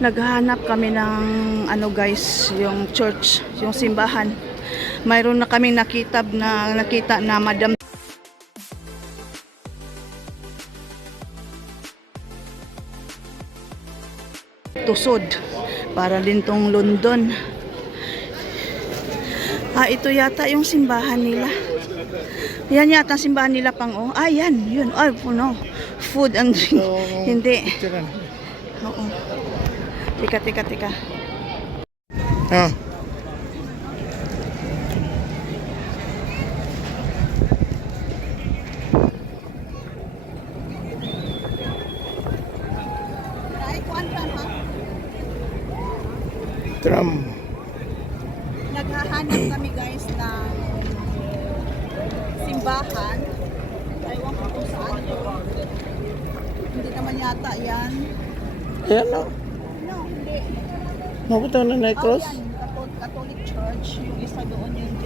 Naghahanap kami ng ano guys, yung church, yung simbahan. Mayroon na kaming nakita na Madam Tusod para din tong London. Ito yata yung simbahan nila. Yan yata ang simbahan nila pang yan, yun. No. Food and drink. Hindi. Oo. Tika. Tram. Naghahanap kami guys ng simbahan. Ewan ko kung saan ito. Hindi naman yata yan. Ayan o. No, hindi. Mabuta na na-cross? Yan. Catholic Church. Yung isa doon yung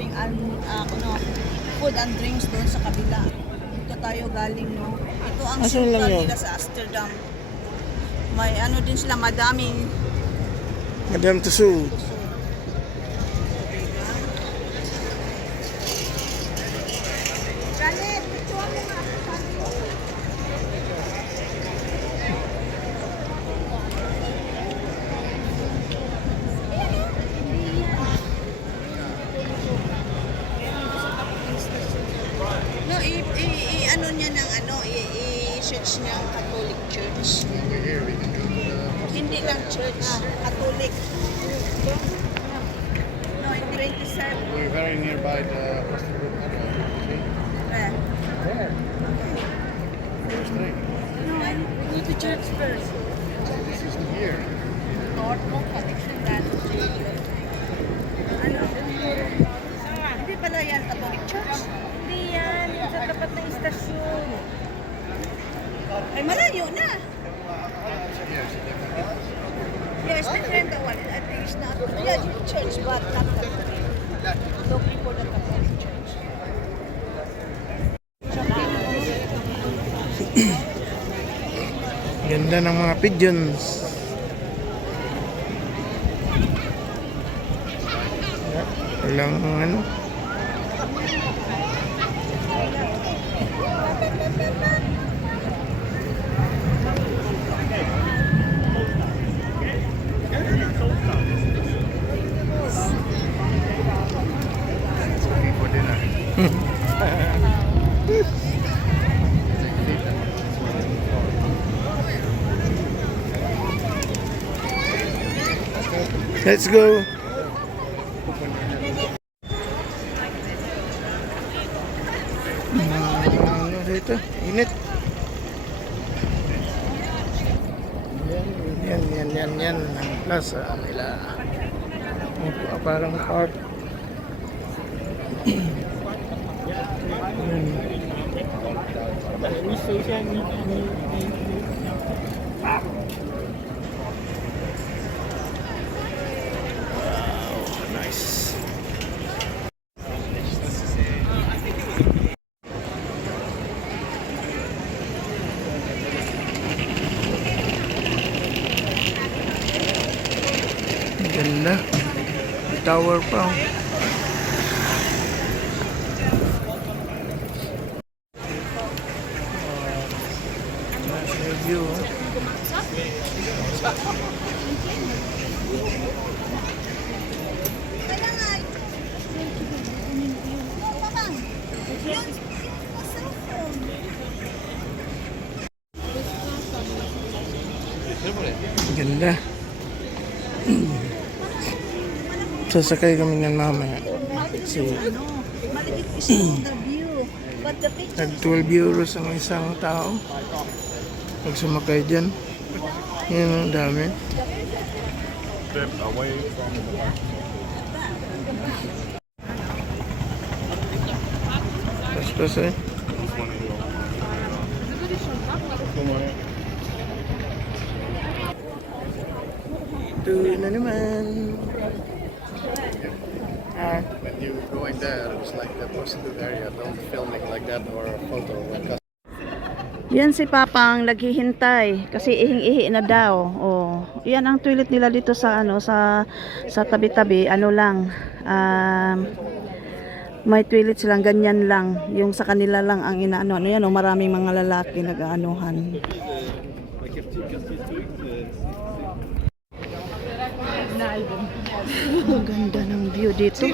food and drinks doon sa kabila. Dito tayo galing, no? Ito ang Asan lang sentral yun? nila sa Amsterdam. May ano din sila, madaming Madam Tusod. no, ano niya ng i-search niya ang Catholic Church. Hindi lang church, Catholic. No, in 27. We're very nearby the hospital. Where? There. First thing. No, I go to church first. This is here. Northmont connection that. Ano? Hindi pala yan Catholic Church. Hindi yan, yung sa tapat ng istasyon. Ay, malayo na. Yes. Yes, different the one. I think it's not. Yeah, church, but not Catholic. Looking for the Catholic Church. Ganda ng mga pigeons. Walang ano. Looking for dinner. Let's go. Ano dito? Init. Yan. Ang plaza nila. Parang park. Nice. Ganda. May tower pa. Nice review. Ganda. Sasakay kami ng mamaya. So, Maligit is the view. But the picture nag 12 euros ang isang tao. Pag sumakay dyan. Yan ang dami. Step away from the park. Paspas eh. Ito na naman. When you go in there, it's like the prostitute area. Don't film it like that or a photo. Yan si Papang naghihintay kasi ihing-ihi na daw. Oh, yan ang toilet nila dito sa ano sa tabi-tabi, ano lang. May toilet silang ganyan lang. Yung sa kanila lang ang inaano. Ano yan, oh, maraming mga lalaki nag-aanuhan. Ang ganda ng view dito.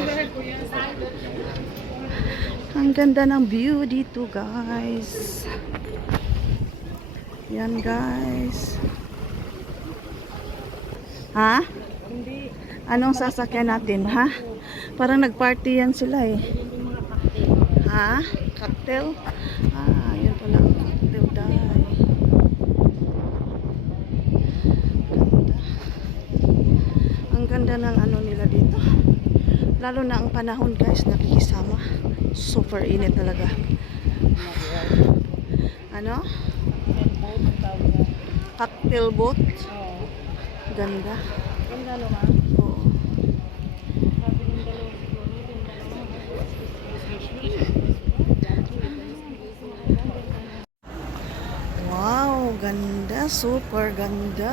Ang ganda ng view dito, guys. Yan, guys. Ha? Anong sasakyan natin, ha? Parang nagparty yan sila eh. Ha? Cocktail? Ah, yun pala ang cocktail dahil. Ganda. Ang ganda ng ano nila dito. Lalo na ang panahon, guys, nakikisama. Super init talaga. Ano? Cocktail boat? Ganda. Ganda naman. Oo. Wow, ganda, super ganda.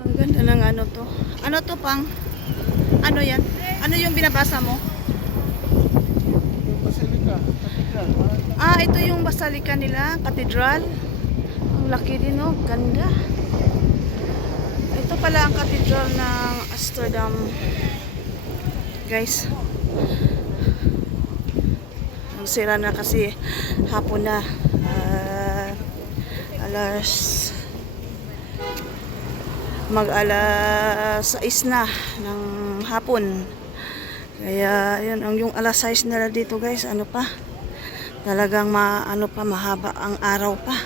Ang ganda ng ano to. Ano to, Pang? Ano yan? Ano yung binabasa mo? Basilica, Cathedral. Ah, ito yung basalika nila, Cathedral. Ang laki din, oh. Ganda. Ito pala ang Cathedral ng Amsterdam. Guys. Ang sira na kasi hapon na. Mag-alas 6 na ng hapon. Kaya yun, yung alas 6 na dito, guys, ano pa? Talagang mahaba ang araw pa.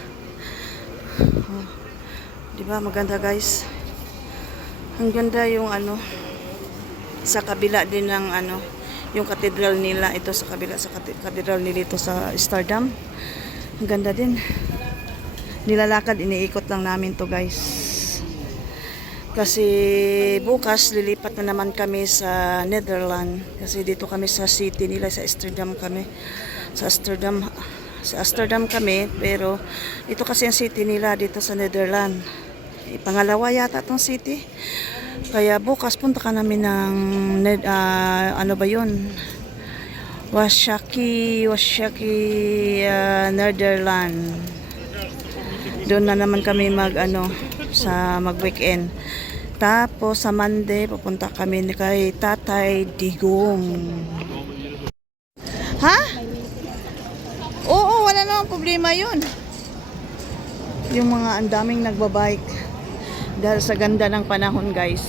Oh, 'di ba maganda, guys? Ang ganda yung ano sa kabila din ng ano, yung cathedral nila ito sa kabila sa cathedral nila dito sa Amsterdam. Ang ganda din. Nilalakad, iniikot lang namin to, guys. Kasi bukas lilipat na naman kami sa Netherlands kasi dito kami sa city nila sa Amsterdam kami. Sa Amsterdam kami, pero ito kasi ang city nila dito sa Netherlands. Pangalawa yata tong city. Kaya bukas punta ka namin ng ano ba 'yun? Washaki Netherlands. Doon na naman kami mag-weekend. Tapos sa Monday pupunta kami kay Tatay Digong. Ha? Oo, wala namang problema 'yun. Yung mga ang daming nagbabike dahil sa ganda ng panahon, guys.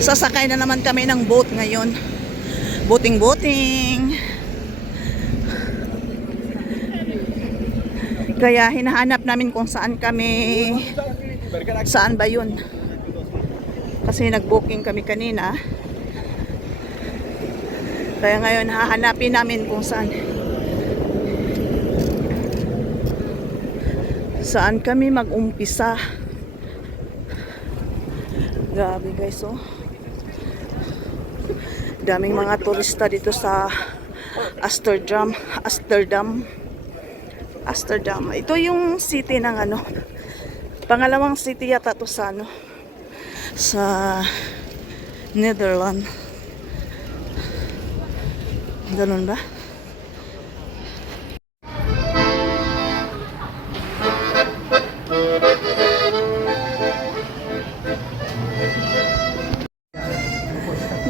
Sasakay na naman kami ng boat ngayon. Boating. Kaya hinahanap namin kung saan kami. Saan ba yun? Kasi nag-booking kami kanina. Kaya ngayon hahanapin namin kung saan. Saan kami mag-umpisa. Grabe, guys, oh. Daming mga turista dito sa Amsterdam. Ito yung city ng ano. Pangalawang city yata to sa ano. Sa Netherlands. Ganun ba?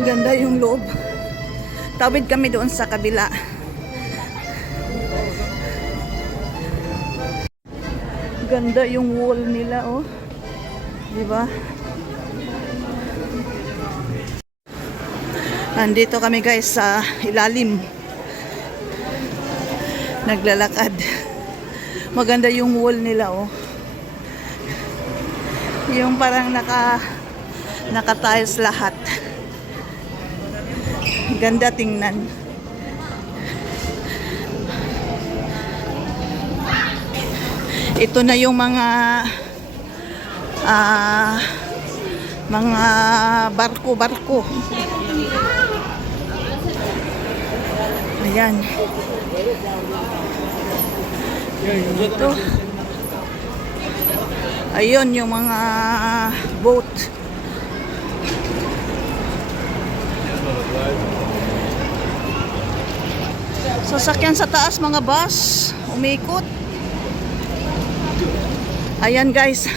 Ganda yung loob. Tawid kami doon sa kabila. Ganda yung wall nila, oh. Di ba? Nandito kami, guys, sa ilalim. Naglalakad. Maganda yung wall nila, oh. Yung parang naka-tiles lahat. Ganda tingnan. Ito na yung mga barko-barko. Ayan. Ito. Ayun yung mga boat. Sasakyan sa taas, mga bus. Umikot. Ayan guys.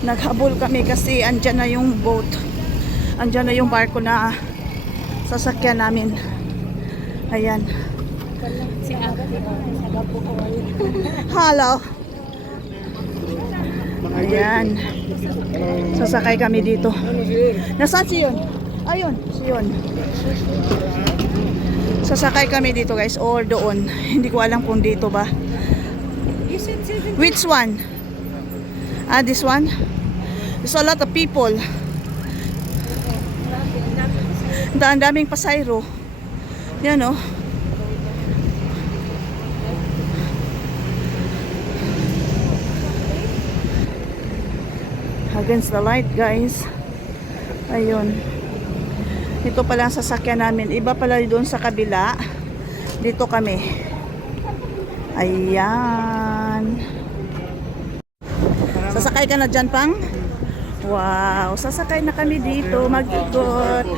Naghabol kami kasi andyan na yung boat. Andyan na yung barko na sasakyan namin. Ayan. Hello. Ayan. Sasakay kami dito. Nasaan si yun? Ayun, si yun. Sasakay kami dito guys, or doon. Hindi ko alam kung dito ba. Which one? Ah, this one? There's a lot of people. Ang daming pasayro. Yan oh. Against the light guys. Ayun. Ito pala ang sasakyan namin. Iba pala doon sa kabila. Dito kami. Ayan. Sasakay ka na dyan, Pang? Wow. Sasakay na kami dito. Mag-ikot.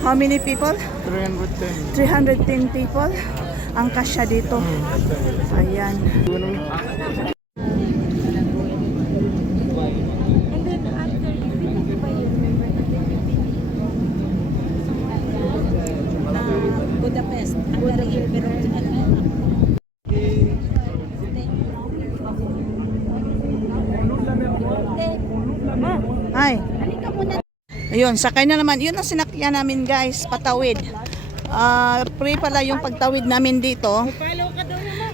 How many people? 310. 310 people. Ang kasya dito. Ayan. Budapest. Hungary, pero Ay. Ayun, sakay na naman. Yun ang sinakyan namin guys, patawid. Free pala yung pagtawid namin dito.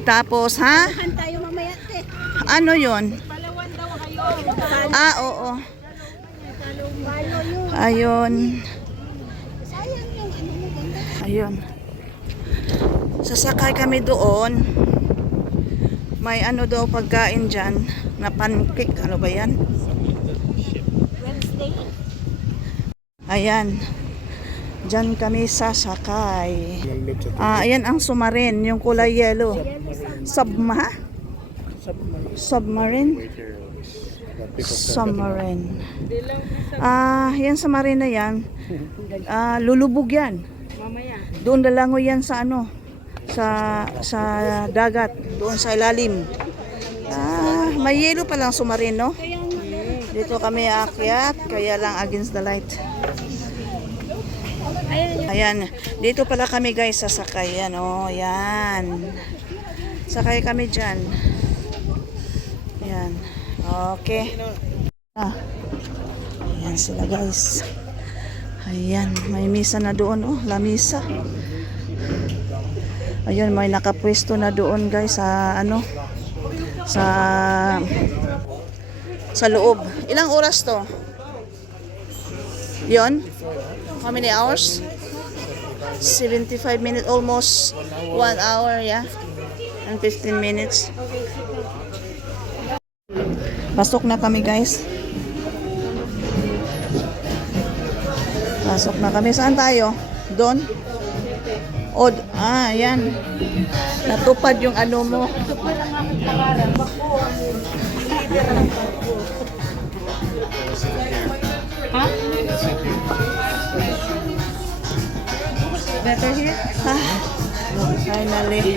Tapos, ha? tayo mamaya, te. Ano yun? Palawan daw kayo. Ah, oo. Ayun. Sayang yung ano mo ganda. Ayun. Sasakay kami doon. May ano daw pagkain dyan na pancake. Ano ba yan? Wednesday. Ayan. Dyan kami sasakay. Ayan ang submarine. Yung kulay yellow. Submarine? Submarine. Yan submarine na yan. Lulubog yan. Mamaya. Doon dalango yan sa ano? Sa dagat. Doon sa ilalim. May yellow pa lang submarine, no? Dito kami aakyat. Kaya lang against the light. Ayan. Dito pala kami guys sasakay. Yan, oh. Yan. Sakay kami dyan. Yan. Okay. Ayan sila guys. Ayan. May misa na doon. Oh, la misa. Ayun, may nakapwesto na doon guys sa ano? Sa loob. Ilang oras to? Yon? How many hours? 75 minutes, almost 1 hour, yeah. And 15 minutes. Pasok na kami, guys. Pasok na kami. Saan tayo? Doon? Yan. Natupad yung ano mo. Better here? Finally.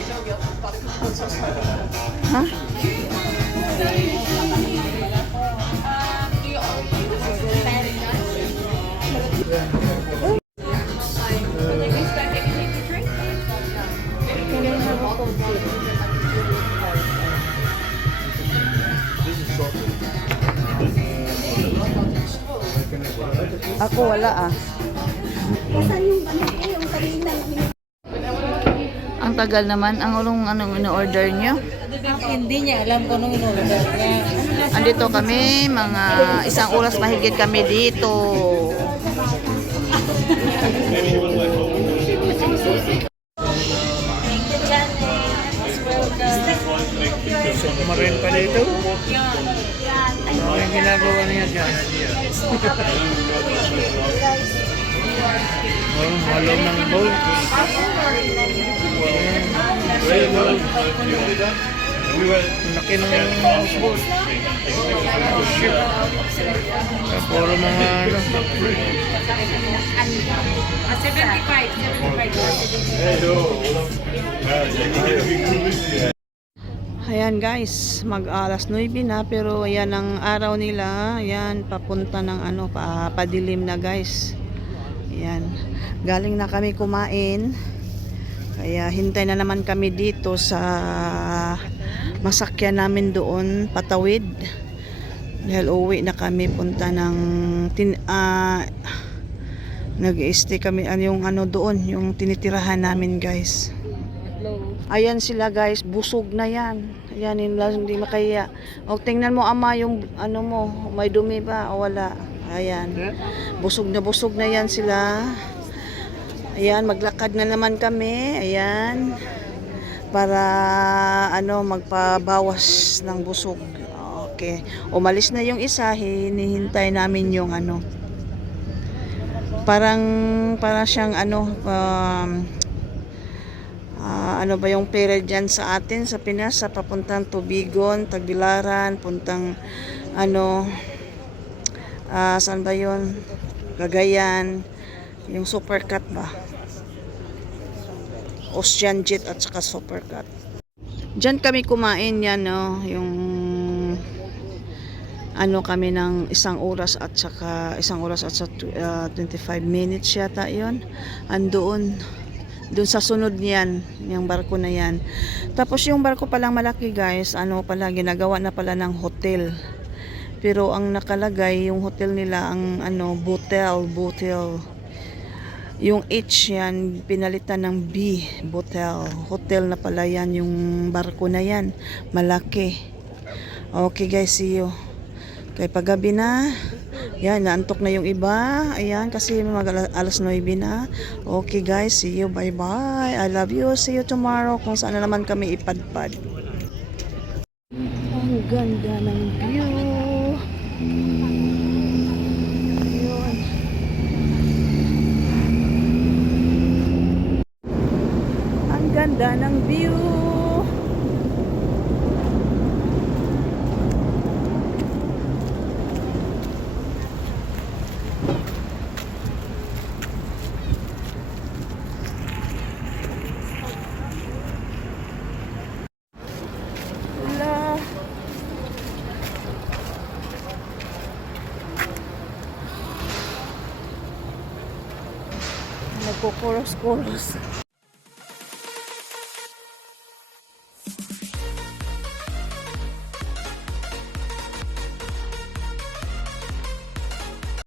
Ako wala. Saan yung ano ko, yung kanina? Ang tagal naman. Anong in-order nyo? Hindi niya alam kung anong inulan niya. Andito kami, mga 1 oras mahigit kami dito. Marin pa dito. Ano yung ginagawa niya dyan? Oh, halo ng bowl. Laki ng bowl. Puro mga ano. 75. Ayan guys, mag-alas 9 na pero ayan ang araw nila. Ayan, papunta ng ano, padilim na guys. Ayan, galing na kami kumain. Kaya hintay na naman kami dito sa masakyan namin doon, Patawid. Dahil uwi na kami, punta ng nag-stay kami yung ano doon, yung tinitirahan namin guys. Ayan sila guys, busog na yan. Ayan, hindi makaya. O tingnan mo ama yung ano mo, may dumi ba o wala. Ayan, busog na yan sila. Ayan, maglakad na naman kami. Ayan, para ano, magpabawas ng busog. Okay, umalis na yung isa, hinihintay namin yung ano. Para siyang ano, ano ba yung pera dyan sa atin sa Pinas, sa papuntang Tubigon, Tagbilaran, puntang ano, saan ba yun, Cagayan, yung Supercut ba, Ocean Jet at saka Supercut. Dyan kami kumain yan, no, yung ano kami ng 1 oras at saka 25 minutes yata yun, andoon doon sa sunod niyan, yung barko na yan. Tapos yung barko palang malaki guys, ano pala, ginagawa na pala ng hotel. Pero ang nakalagay, yung hotel nila, ang ano, Botel. Yung H yan, pinalitan ng B, Botel. Hotel na pala yan, yung barko na yan. Malaki. Okay guys, see you. Kaya paggabi na, yan, naantok na yung iba. Ayan, kasi alas 9 na. Okay guys, see you, bye bye. I love you, see you tomorrow kung saan na naman kami ipadpad. Ang ganda ng view. Ayun. Ang ganda ng view. Nagkukuros-kuros.